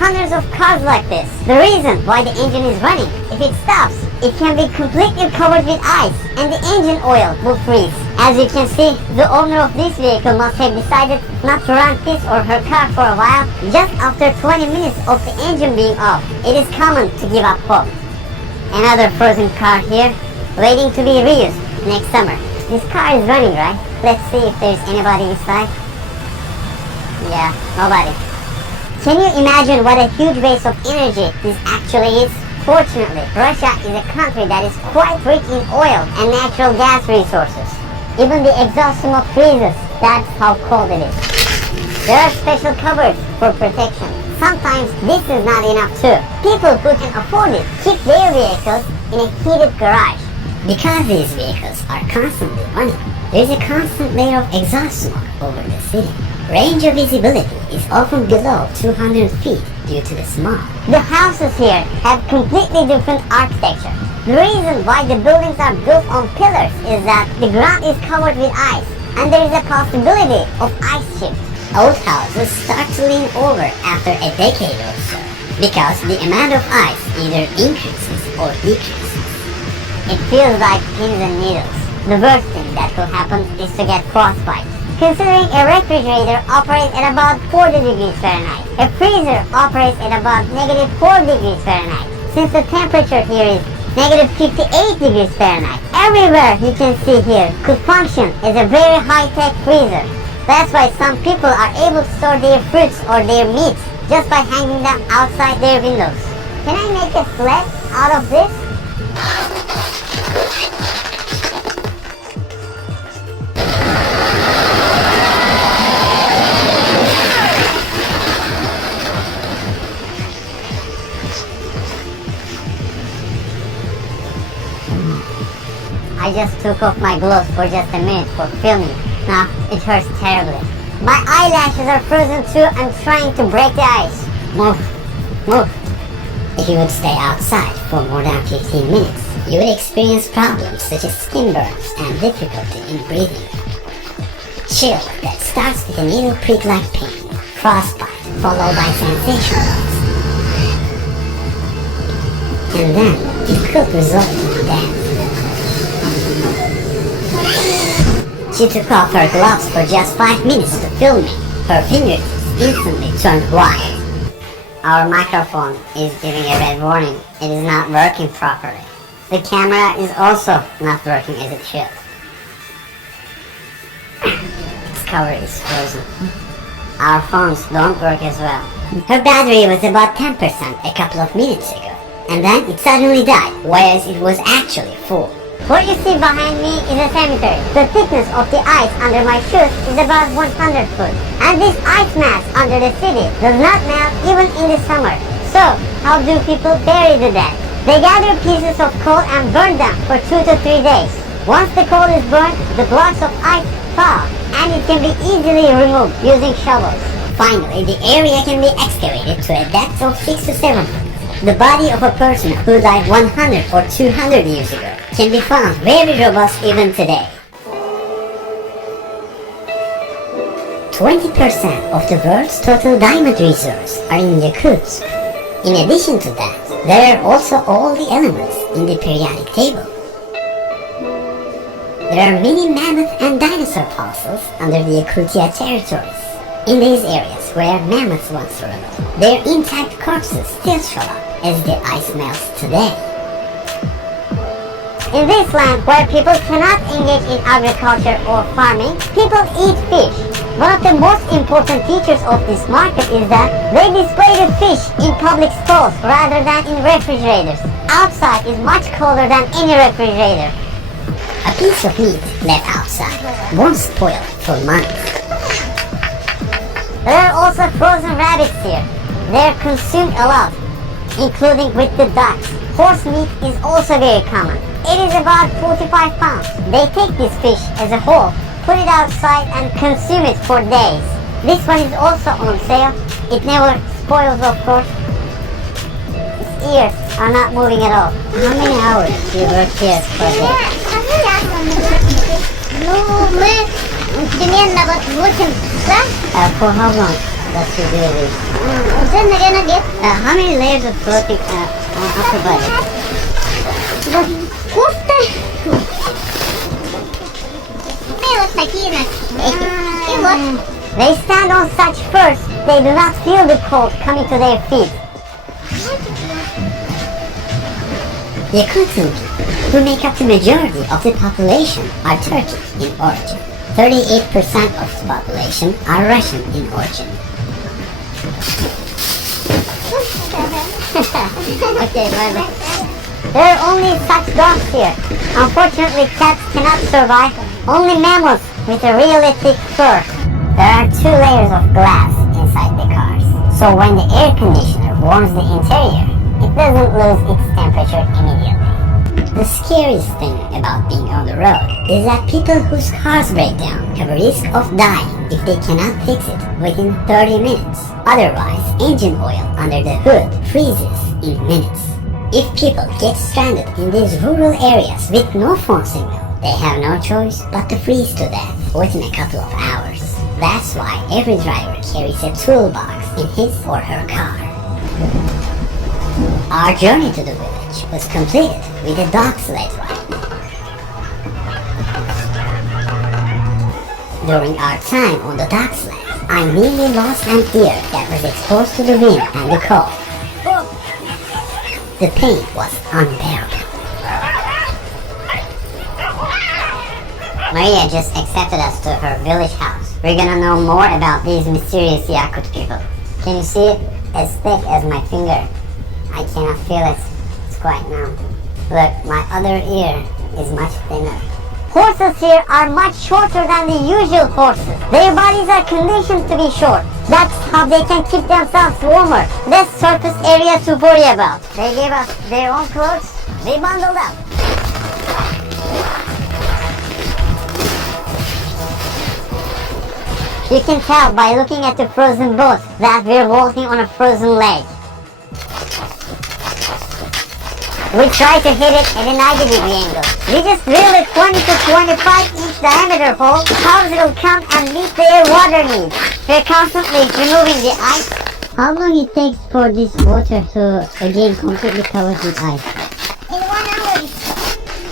hundreds of cars like this. The reason why the engine is running, if it stops, it can be completely covered with ice and the engine oil will freeze. As you can see, the owner of this vehicle must have decided not to run his or her car for a while just after 20 minutes of the engine being off. It is common to give up hope. Another frozen car here, waiting to be reused next summer. This car is running, right? Let's see if there's anybody inside. Yeah, nobody. Can you imagine what a huge base of energy this actually is? Fortunately, Russia is a country that is quite rich in oil and natural gas resources. Even the exhaust smoke freezes. That's how cold it is. There are special covers for protection. Sometimes this is not enough too. People who can afford it keep their vehicles in a heated garage. Because these vehicles are constantly running, there is a constant layer of exhaust smoke over the city. Range of visibility is often below 200 feet due to the smog. The houses here have completely different architecture. The reason why the buildings are built on pillars is that the ground is covered with ice and there is a possibility of ice shift. Old houses start to lean over after a decade or so because the amount of ice either increases or decreases. It feels like pins and needles. The worst thing that could happen is to get frostbite. Considering a refrigerator operates at about 40 degrees Fahrenheit, a freezer operates at about -4 degrees Fahrenheit. Since the temperature here is -58 degrees Fahrenheit, everywhere you can see here could function as a very high-tech freezer. That's why some people are able to store their fruits or their meats just by hanging them outside their windows. Can I make a sled out of this? I just took off my gloves for just a minute for filming. Now it hurts terribly. My eyelashes are frozen too. I'm trying to break the ice. Move. Move. If you would stay outside for more than 15 minutes, you would experience problems such as skin burns and difficulty in breathing. Chill that starts with a needle prick-like pain, frostbite followed by sensation loss. And then it could result in death. She took off her gloves for just 5 minutes to film me. Her fingers instantly turned white. Our microphone is giving a red warning. It is not working properly. The camera is also not working as it should. Its cover is frozen. Our phones don't work as well. Her battery was about 10% a couple of minutes ago, and then it suddenly died, whereas it was actually full. What you see behind me is a cemetery. The thickness of the ice under my shoes is about 100 foot. And this ice mass under the city does not melt even in the summer. So, how do people bury the dead? They gather pieces of coal and burn them for 2 to 3 days. Once the coal is burned, the blocks of ice thaw, and it can be easily removed using shovels. Finally, the area can be excavated to a depth of 6 to 7 feet. The body of a person who died 100 or 200 years ago can be found very robust even today. 20% of the world's total diamond reserves are in Yakutsk. In addition to that, there are also all the elements in the periodic table. There are many mammoth and dinosaur fossils under the Yakutia territories. In these areas where mammoths once roamed, their intact corpses still show up as the ice melts today. In this land where people cannot engage in agriculture or farming, people eat fish. One of the most important features of this market is that they display the fish in public stalls rather than in refrigerators. Outside is much colder than any refrigerator. A piece of meat left outside won't spoil for months. There are also frozen rabbits here. They're consumed a lot, including with the ducks. Horse meat is also very common. It is about 45 pounds. They take this fish as a whole, put it outside and consume it for days. This one is also on sale. It never spoils, of course. Its ears are not moving at all. How many hours do you work here per day? For how long does you do this? Then gonna get how many layers of clothing on upper body? They stand on such furs, they do not feel the cold coming to their feet. Yakutian people, who make up the majority of the population, are Turkic in origin. 38% of the population are Russian in origin. Okay, bye-bye. There are only such dogs here. Unfortunately, cats cannot survive. Only mammals with a realistic fur. There are 2 layers of glass inside the cars. So when the air conditioner warms the interior, it doesn't lose its temperature immediately. The scariest thing about being on the road is that people whose cars break down have a risk of dying if they cannot fix it within 30 minutes. Otherwise, engine oil under the hood freezes in minutes. If people get stranded in these rural areas with no phone signal, they have no choice but to freeze to death within a couple of hours. That's why every driver carries a toolbox in his or her car. Our journey to the village was completed with a dog sled ride. During our time on the dog sled, I nearly lost an ear that was exposed to the wind and the cold. The pain was unbearable. Maria just accepted us to her village house. We're gonna know more about these mysterious Yakut people. Can you see it? As thick as my finger. I cannot feel it. It's quite numb. Look, my other ear is much thinner. Horses here are much shorter than the usual horses. Their bodies are conditioned to be short. That's how they can keep themselves warmer. Less surface area to worry about. They gave us their own clothes. We bundled up. You can tell by looking at the frozen boat that we're walking on a frozen lake. We try to hit it at a 90-degree angle. We just drill a 20 to 25 inch diameter hole. How it'll come and meet their water needs. We're constantly removing the ice. How long it takes for this water to again completely covered with ice? In 1 hour.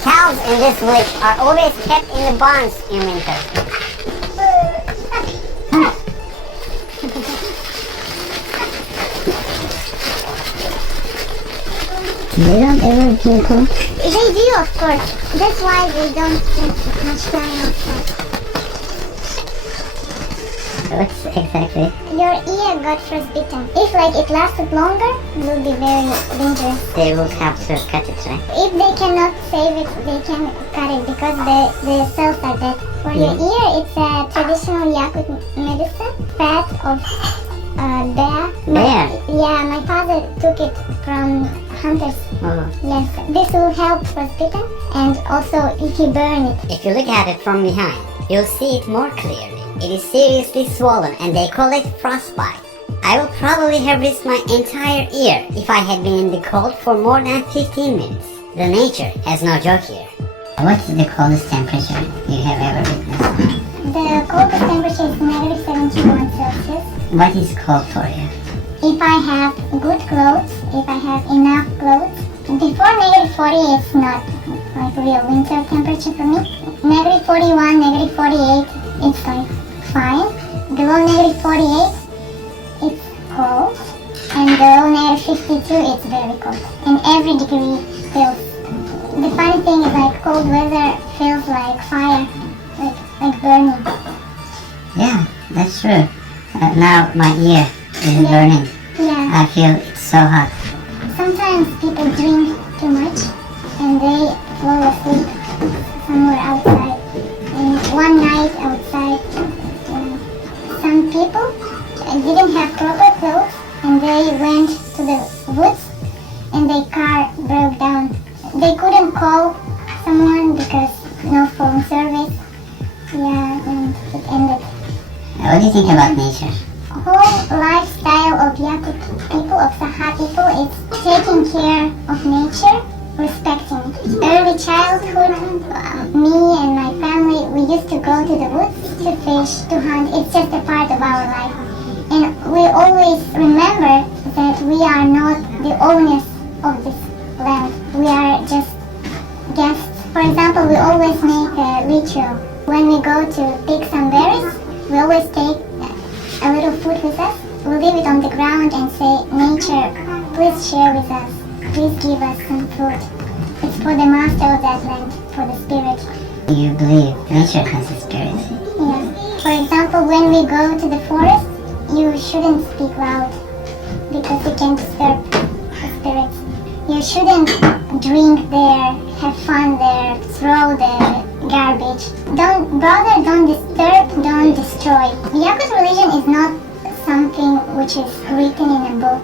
Cows in this village are always kept in the barns in winter. They don't ever feel cold? They do, of course. That's why they don't spend much time outside. What's exactly? Your ear got frostbitten. If it lasted longer, it will be very dangerous. They will have to cut it, right? If they cannot save it, they can cut it because the cells are dead. For your ear, it's a traditional Yakut medicine. Fat of bear. Bear? Yeah, my father took it from hunters. Oh. Yes, this will help frostbitten and also if you burn it. If you look at it from behind, you'll see it more clearly. It is seriously swollen and they call it frostbite. I would probably have risked my entire ear if I had been in the cold for more than 15 minutes. The nature has no joke here. What is the coldest temperature you have ever witnessed? The coldest temperature is negative 71 Celsius. What is cold for you? If I have good clothes, if I have enough clothes, before negative 40 it's not like real winter temperature for me. Negative 41, negative 48, it's fine. Below negative 48, it's cold. And below negative 52, it's very cold. And every degree feels. The funny thing is cold weather feels like fire, like burning. Yeah, that's true. Now my ear is burning. Yeah. I feel it's so hot. Sometimes people drink too much and they fall asleep somewhere outside. And one night outside, some people didn't have proper clothes and they went to the woods and their car broke down. They couldn't call someone because no phone service. Yeah, and it ended. What do you think about nature? Whole lifestyle of Yakut people, of Saha people, is taking care of nature, respecting it. Early childhood, me and my family, we used to go to the woods to fish, to hunt. It's just a part of our life. And we always remember that we are not the owners of this land. We are just guests. For example, we always make a ritual. When we go to pick some berries, we always take a little food with us. We leave it on the ground and say, nature, please share with us. Please give us some food. It's for the master of that land, for the spirit. You believe nature has a spirit? Yeah. For example, when we go to the forest, you shouldn't speak loud because you can disturb the spirits. You shouldn't drink there, have fun there, throw the garbage. Don't disturb, don't destroy. Yakut religion is not something which is written in a book.